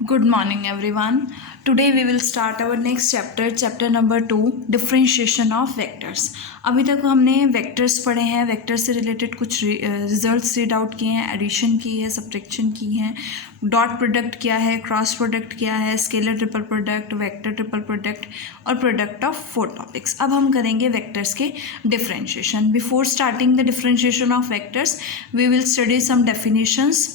Good morning everyone. Today we will start our next chapter number 2, differentiation of vectors. अभी तक हमने vectors पढ़े हैं, वेक्टर से रिलेटेड कुछ रिजल्ट्स रीड आउट किए हैं, एडिशन की है, सब्ट्रैक्शन की है, डॉट प्रोडक्ट क्या है, क्रॉस प्रोडक्ट क्या है, scalar triple product, vector triple product और प्रोडक्ट ऑफ 4 टॉपिक्स. अब हम करेंगे वेक्टर्स के differentiation. Before starting the differentiation of vectors we will study some definitions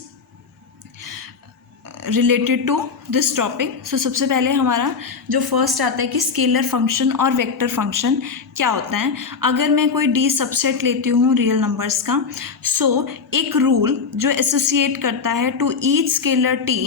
related to this topic. So सबसे पहले हमारा जो फर्स्ट आता है कि स्केलर फंक्शन और वेक्टर फंक्शन क्या होता है. अगर मैं कोई डी सबसेट लेती हूँ रियल नंबर्स का, सो एक रूल जो एसोसिएट करता है टू ईच स्केलर टी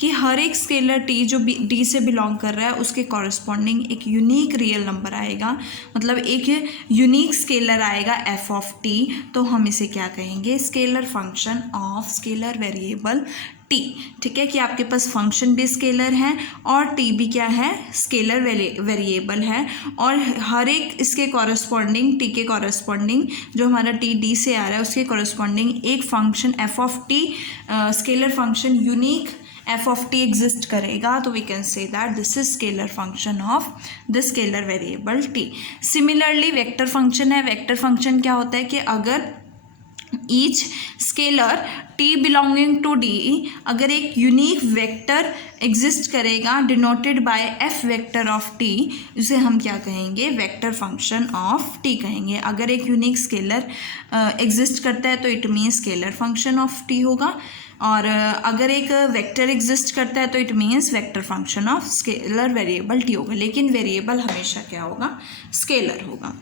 कि हर एक स्केलर टी जो डी से बिलोंग कर रहा है उसके कॉरस्पॉन्डिंग एक यूनिक रियल नंबर आएगा, मतलब एक यूनिक स्केलर आएगा एफ ऑफ टी. तो हम इसे क्या कहेंगे, scalar function of scalar variable T. ठीक है कि आपके पास फंक्शन भी स्केलर है और टी भी क्या है, स्केलर वेरिएबल है, और हर एक इसके कॉरस्पॉन्डिंग टी के कॉरस्पॉन्डिंग जो हमारा टी डी से आ रहा है उसके कॉरस्पॉन्डिंग एक function F of T scalar function unique F of T exist करेगा. तो we can say that this is scalar function of the scalar variable T. Similarly vector function है. वेक्टर फंक्शन क्या होता है कि अगर each scalar T belonging to D, अगर एक यूनिक वेक्टर एग्जिस्ट करेगा denoted by F vector of T, उसे हम क्या कहेंगे, वेक्टर फंक्शन ऑफ टी कहेंगे. अगर एक यूनिक स्केलर एग्जिस्ट करता है तो it mean scalar function of T होगा, और अगर एक वेक्टर एग्जिस्ट करता है तो it means vector function of scalar variable T होगा. लेकिन वेरिएबल हमेशा क्या होगा, स्केलर होगा.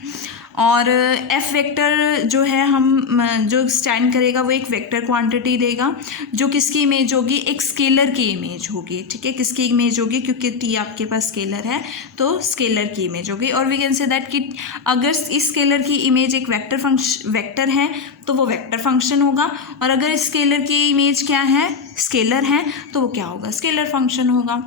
और एफ वेक्टर जो है हम जो स्टैंड करेगा वो एक वेक्टर क्वांटिटी देगा जो किसकी इमेज होगी, एक स्केलर की इमेज होगी. ठीक है, किसकी इमेज होगी, क्योंकि टी आपके पास स्केलर है तो स्केलर की इमेज होगी. और वी कैन से दैट कि अगर इस स्केलर की इमेज एक वेक्टर है तो वो वेक्टर फंक्शन होगा, और अगर स्केलर की इमेज क्या है, स्केलर है, तो वो क्या होगा, स्केलर फंक्शन होगा.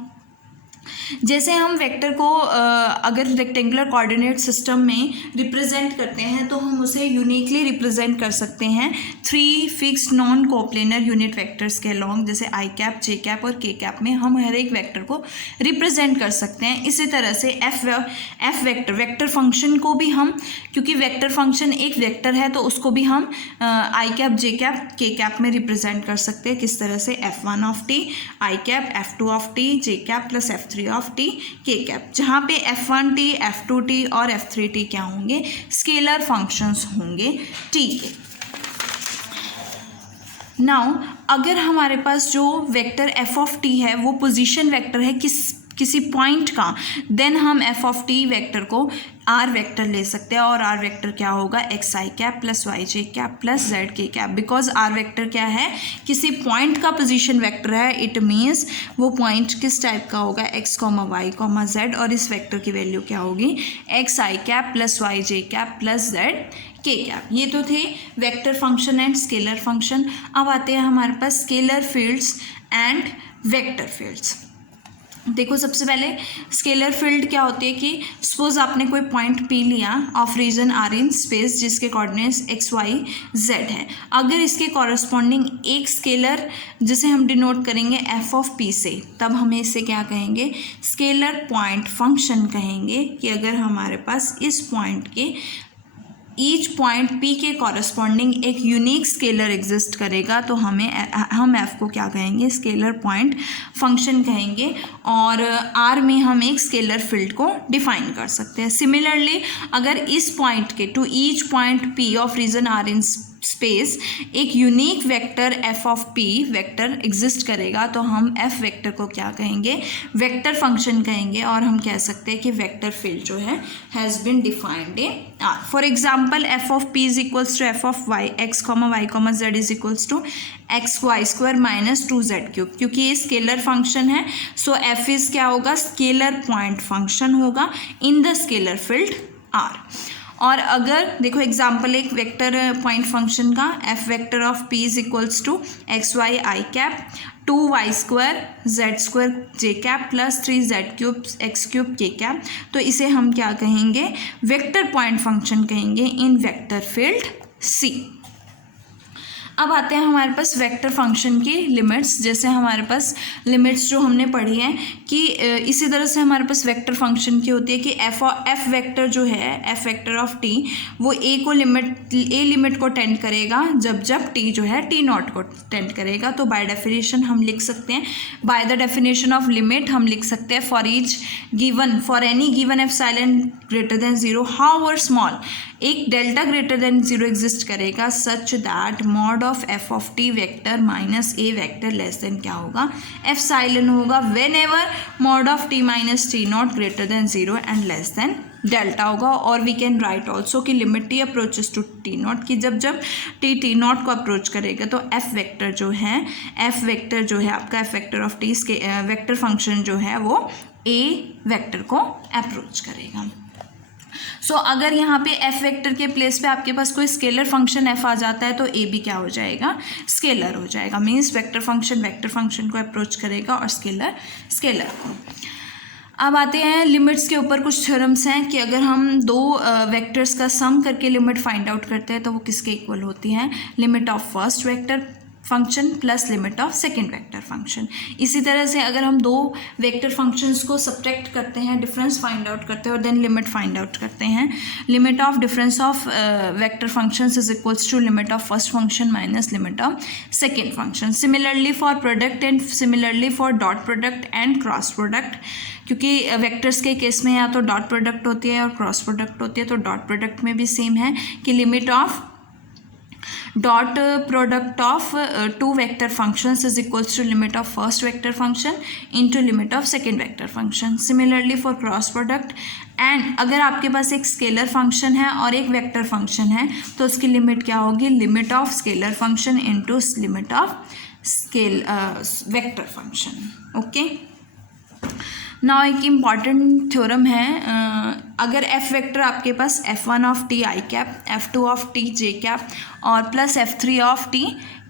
जैसे हम वेक्टर को अगर रेक्टेंगुलर कोऑर्डिनेट सिस्टम में रिप्रेजेंट करते हैं तो हम उसे यूनिकली रिप्रेजेंट कर सकते हैं 3 fixed non coplanar unit vectors के अलॉन्ग, जैसे आई कैप, जे कैप और के कैप में हम हर एक वेक्टर को रिप्रेजेंट कर सकते हैं. इसी तरह से एफ वेक्टर फंक्शन को भी हम, क्योंकि वेक्टर फंक्शन एक वेक्टर है तो उसको भी हम आई कैप, जे कैप, के कैप में रिप्रेजेंट कर सकते हैं. किस तरह से, F1 of T I cap, F2 of T J cap plus F3 of T के कैप, जहाँ पे F1 टी, F2 टी और F3 टी क्या होंगे, स्केलर फंक्शंस होंगे. ठीक है. नाउ अगर हमारे पास जो वेक्टर एफ ऑफ टी है वो पोजीशन वेक्टर है किसी पॉइंट का, देन हम एफ ऑफ टी वेक्टर को आर वेक्टर ले सकते हैं. और आर वेक्टर क्या होगा, X I cap plus Y J cap plus Z K cap. Because R vector क्या है, किसी पॉइंट का पोजीशन वेक्टर है. इट मीन्स वो पॉइंट किस टाइप का होगा, X comma Y comma Z, और इस वेक्टर की वैल्यू क्या होगी, X I cap plus Y J cap plus Z K cap. ये तो थे vector function and scalar function. अब आते हैं हमारे पास scalar fields and vector fields. देखो सबसे पहले स्केलर फील्ड क्या होती है कि सपोज आपने कोई पॉइंट पी लिया of region are in space जिसके कोऑर्डिनेट्स एक्स वाई जेड है. अगर इसके कॉरस्पॉन्डिंग एक स्केलर जिसे हम डिनोट करेंगे एफ ऑफ पी से, तब हमें इसे क्या कहेंगे, स्केलर पॉइंट फंक्शन कहेंगे. कि अगर हमारे पास इस पॉइंट के ईच पॉइंट पी के कॉरस्पॉन्डिंग एक यूनिक स्केलर एग्जिस्ट करेगा तो हम एफ को क्या कहेंगे, स्केलर पॉइंट फंक्शन कहेंगे. और आर में हम एक स्केलर फील्ड को डिफाइन कर सकते हैं. सिमिलरली अगर इस पॉइंट के to each point p of region are in space एक unique vector f of p vector exist करेगा तो हम एफ वेक्टर को क्या कहेंगे, वेक्टर फंक्शन कहेंगे. और हम कह सकते हैं कि वेक्टर फील्ड जो है has been defined in R. For example F of P is equals to F of Y X comma Y comma Z is equals to X Y square minus 2z cube. क्योंकि ये scalar function है सो F is क्या होगा, scalar point function होगा in the scalar field R. और अगर देखो example एक वेक्टर पॉइंट फंक्शन का, F vector of P is equals to X Y I cap 2y square Z square J cap plus 3z cube X cube K cap. तो इसे हम क्या कहेंगे, वेक्टर पॉइंट फंक्शन कहेंगे इन vector field सी. अब आते हैं हमारे पास वेक्टर फंक्शन की लिमिट्स। जैसे हमारे पास लिमिट्स जो हमने पढ़ी हैं कि इसी तरह से हमारे पास वेक्टर फंक्शन की होती है कि एफ वेक्टर जो है, एफ वेक्टर ऑफ टी, वो ए लिमिट को टेंड करेगा जब टी जो है टी नॉट को टेंड करेगा। तो बाय डेफिनेशन हम लिख सकते हैं, by the definition of limit हम लिख सकते हैं for any given epsilon greater than 0 however small, एक डेल्टा ग्रेटर देन 0 एग्जिस्ट करेगा सच that mod of f of T vector minus A vector less than क्या होगा, एप्सिलॉन होगा, when ever mod of t minus t not greater than 0 and less than delta होगा। और we can write also कि limit T approaches to T not, कि जब T not को approach करेगा तो एफ वेक्टर जो है आपका F vector of T vector function जो है वो ए वेक्टर को अप्रोच करेगा। सो अगर यहाँ पे एफ वेक्टर के प्लेस पे आपके पास कोई स्केलर फंक्शन एफ आ जाता है तो ए भी क्या हो जाएगा, स्केलर हो जाएगा। मीन्स वेक्टर फंक्शन को अप्रोच करेगा और स्केलर को। अब आते हैं लिमिट्स के ऊपर कुछ थ्योरम्स हैं कि अगर हम दो वेक्टर्स का सम करके लिमिट फाइंड आउट करते हैं तो वो किसके इक्वल होती हैं, limit of first vector function plus limit of second vector function. इसी तरह से अगर हम दो वेक्टर फंक्शंस को सब्ट्रैक्ट करते हैं, डिफरेंस फाइंड आउट करते हैं और देन लिमिट फाइंड आउट करते हैं, limit of difference of vector functions is equals to limit of first function minus limit of second function. Similarly for product and similarly for dot product and cross product, क्योंकि vectors के case में या तो dot product होती है और cross product होती है, तो डॉट प्रोडक्ट में भी सेम है कि limit of dot product of two vector functions is equals to limit of first vector function into limit of second vector function. Similarly for cross product and अगर आपके पास एक स्केलर फंक्शन है और एक वेक्टर फंक्शन है तो उसकी limit क्या होगी, limit of scalar function into limit of vector function. Okay, now एक इम्पॉर्टेंट थ्योरम है, अगर एफ वेक्टर आपके पास f1 of T I cap, f2 of T J cap और प्लस f3 ऑफ टी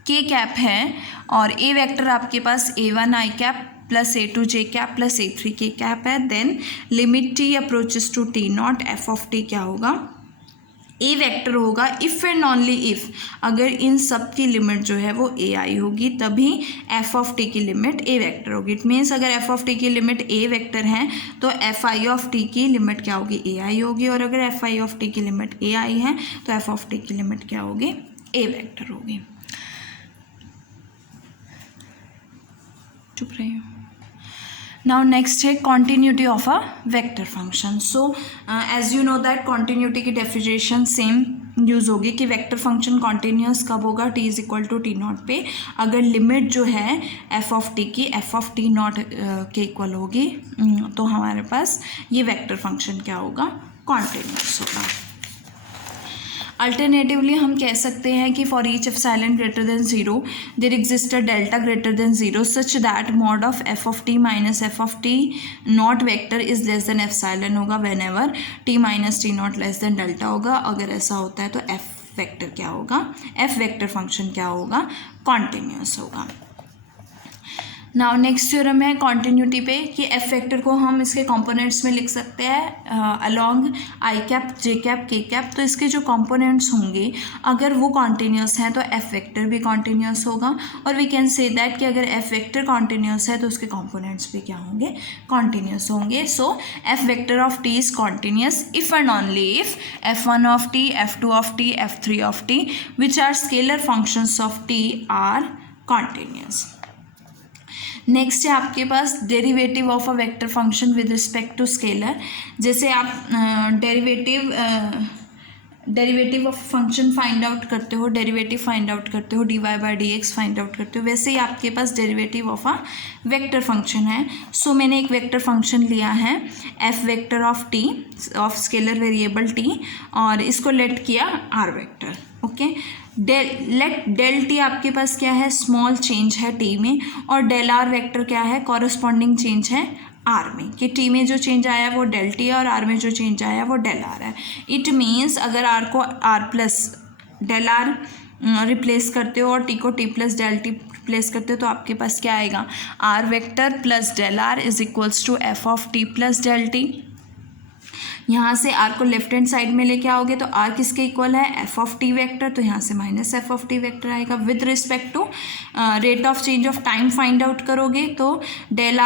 के कैप है और ए वेक्टर आपके पास a1 I cap plus a2 J cap plus a3 K cap है, then limit T approaches to T not F of T क्या होगा, ए vector होगा इफ़ एंड ओनली इफ़ अगर इन सब की लिमिट जो है वो ए आई होगी तभी एफ ऑफ टी की लिमिट ए वेक्टर होगी। इट मीन्स अगर एफ ऑफ टी की लिमिट ए वेक्टर है तो एफ आई ऑफ टी की लिमिट क्या होगी, ए आई होगी, और अगर एफ आई ऑफ टी की लिमिट ए आई है तो एफ ऑफ टी की लिमिट क्या होगी, ए वेक्टर होगी। चुप रही हूँ। नाउ नेक्स्ट है continuity of a vector function. So as you know that continuity की डेफिनेशन सेम यूज़ होगी कि वेक्टर फंक्शन कॉन्टीन्यूअस कब होगा, T is equal to T not पे अगर लिमिट जो है एफ ऑफ टी की एफ ऑफ टी नॉट के इक्वल होगी तो हमारे पास ये वेक्टर फंक्शन क्या होगा, कॉन्टीन्यूअस होगा। अल्टरनेटिवली हम कह सकते हैं कि for each epsilon greater than 0 there exist a delta greater than 0 such that mod of f of t minus F of T naught vector is less than epsilon होगा whenever t minus t naught less than delta होगा। अगर ऐसा होता है तो F vector क्या होगा, F vector function क्या होगा, कॉन्टिन्यूअस होगा। नाउ नेक्स्ट थ्योरम है कॉन्टीन्यूटी पे कि एफ वेक्टर को हम इसके कंपोनेंट्स में लिख सकते हैं अलोंग आई कैप जे कैप के कैप। तो इसके जो कंपोनेंट्स होंगे अगर वो कॉन्टीन्यूअस हैं तो एफ वेक्टर भी कॉन्टीन्यूअस होगा और वी कैन से दैट कि अगर एफ वेक्टर कॉन्टीन्यूअस है तो उसके कंपोनेंट्स भी क्या होंगे, कॉन्टीन्यूअस होंगे। So f vector of t is continuous if and only if f1 of t, f2 of t, f3 of t which are scalar functions of t are continuous. Next है आपके पास derivative of a vector function with respect to scalar. जैसे आप derivative of function find out करते हो, derivative find out करते हो, d y by d x find out करते हो, वैसे ही आपके पास derivative of a vector function है। सो मैंने एक वेक्टर फंक्शन लिया है f vector of t of scalar variable t और इसको लेट किया r vector. Okay, del t आपके पास क्या है, स्मॉल चेंज है टी में, और डेल आर वेक्टर क्या है, कॉरस्पॉन्डिंग चेंज है आर में, कि टी में जो चेंज आया वो डेल टी है और आर में जो चेंज आया वो डेल आर है। इट मीन्स अगर आर को R plus del R replace करते हो और टी को T plus del T replace करते हो तो आपके पास क्या आएगा, R vector plus del R is equals to F of T plus del T. यहाँ से आर को लेफ्ट हैंड साइड में लेके आओगे तो आर किसके इक्वल है, एफ ऑफ टी वेक्टर, तो यहाँ से minus F of T vector आएगा। With respect to rate of change of time find out करोगे तो del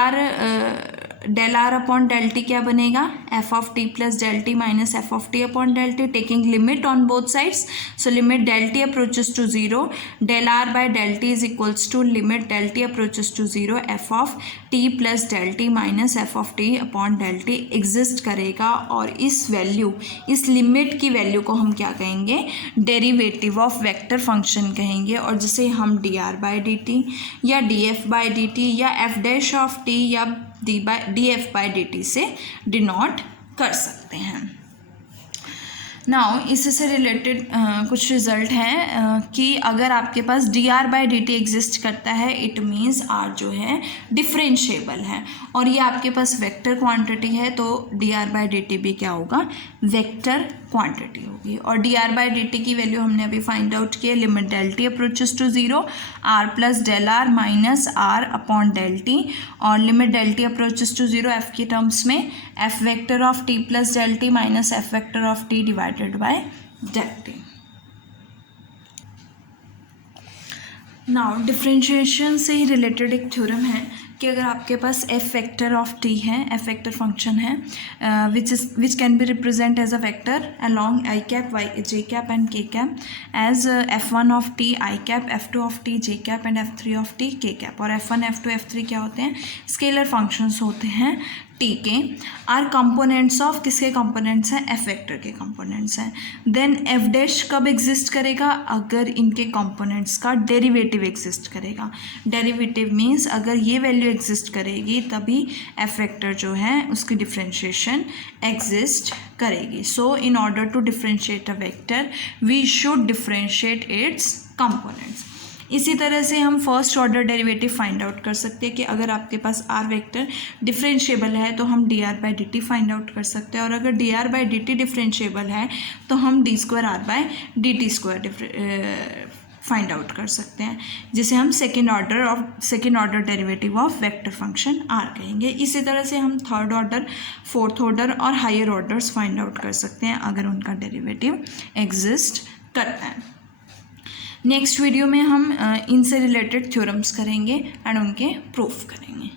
r upon del t क्या बनेगा, f of T plus del T minus F of T upon del t, taking limit on both sides. So limit del t approaches to zero, del r by del t is equals to limit del t approaches to zero, f of T plus del T minus F of T upon del T exist करेगा। और इस value, इस limit की value को हम क्या कहेंगे, derivative of vector function कहेंगे, और जिसे हम D R by D t या d f by D t या एफ डैश ऑफ टी या d f by D t से डिनोट कर सकते हैं। नाउ इससे रिलेटेड कुछ रिजल्ट हैं कि अगर आपके पास d are by D t exist करता है, इट मीन्स आर जो है डिफरेंशिएबल है, और ये आपके पास वेक्टर क्वांटिटी है, तो d are by D t भी क्या होगा, वेक्टर क्वांटिटी होगी। और d are by D t की वैल्यू हमने अभी फाइंड आउट की है, limit del t approaches to zero, r plus del r minus r upon del t, और limit del t approaches to zero f की terms में f vector of T plus del T minus f vector of t divided by del T. Now differentiation से ही related एक theorem है कि अगर आपके पास एफ वेक्टर ऑफ टी है, एफ वेक्टर फंक्शन है, which can be represent as a vector along i cap y J cap and k cap as f one of T I cap, f two of T J cap and f three of T के cap. और f one f two f three क्या होते हैं, scalar functions होते हैं T के, are components of किसके components हैं, एफ वेक्टर के कंपोनेंट्स हैं। देन एफ डैश कब एग्जिस्ट करेगा, अगर इनके कंपोनेंट्स का डेरिवेटिव एग्जिस्ट करेगा। डेरिवेटिव मीन्स अगर ये वैल्यू एग्जिस्ट करेगी तभी एफ वेक्टर जो है उसकी डिफरेंशिएशन एग्जिस्ट करेगी। So in order to differentiate a vector we should differentiate its components. इसी तरह से हम first order derivative find out कर सकते हैं कि अगर आपके पास आर वेक्टर डिफरेंशिएबल है तो हम D R by D T find out कर सकते हैं, और अगर D are by D T differentiable है तो हम D square R by D T square find out कर सकते हैं, जिसे हम second order derivative of vector function R कहेंगे। इसी तरह से हम थर्ड ऑर्डर, फोर्थ ऑर्डर और हायर ऑर्डर्स फाइंड आउट कर सकते हैं अगर उनका डेरिवेटिव एग्जिस्ट करता है। नेक्स्ट वीडियो में हम इनसे रिलेटेड थ्योरम्स करेंगे एंड उनके प्रूफ करेंगे।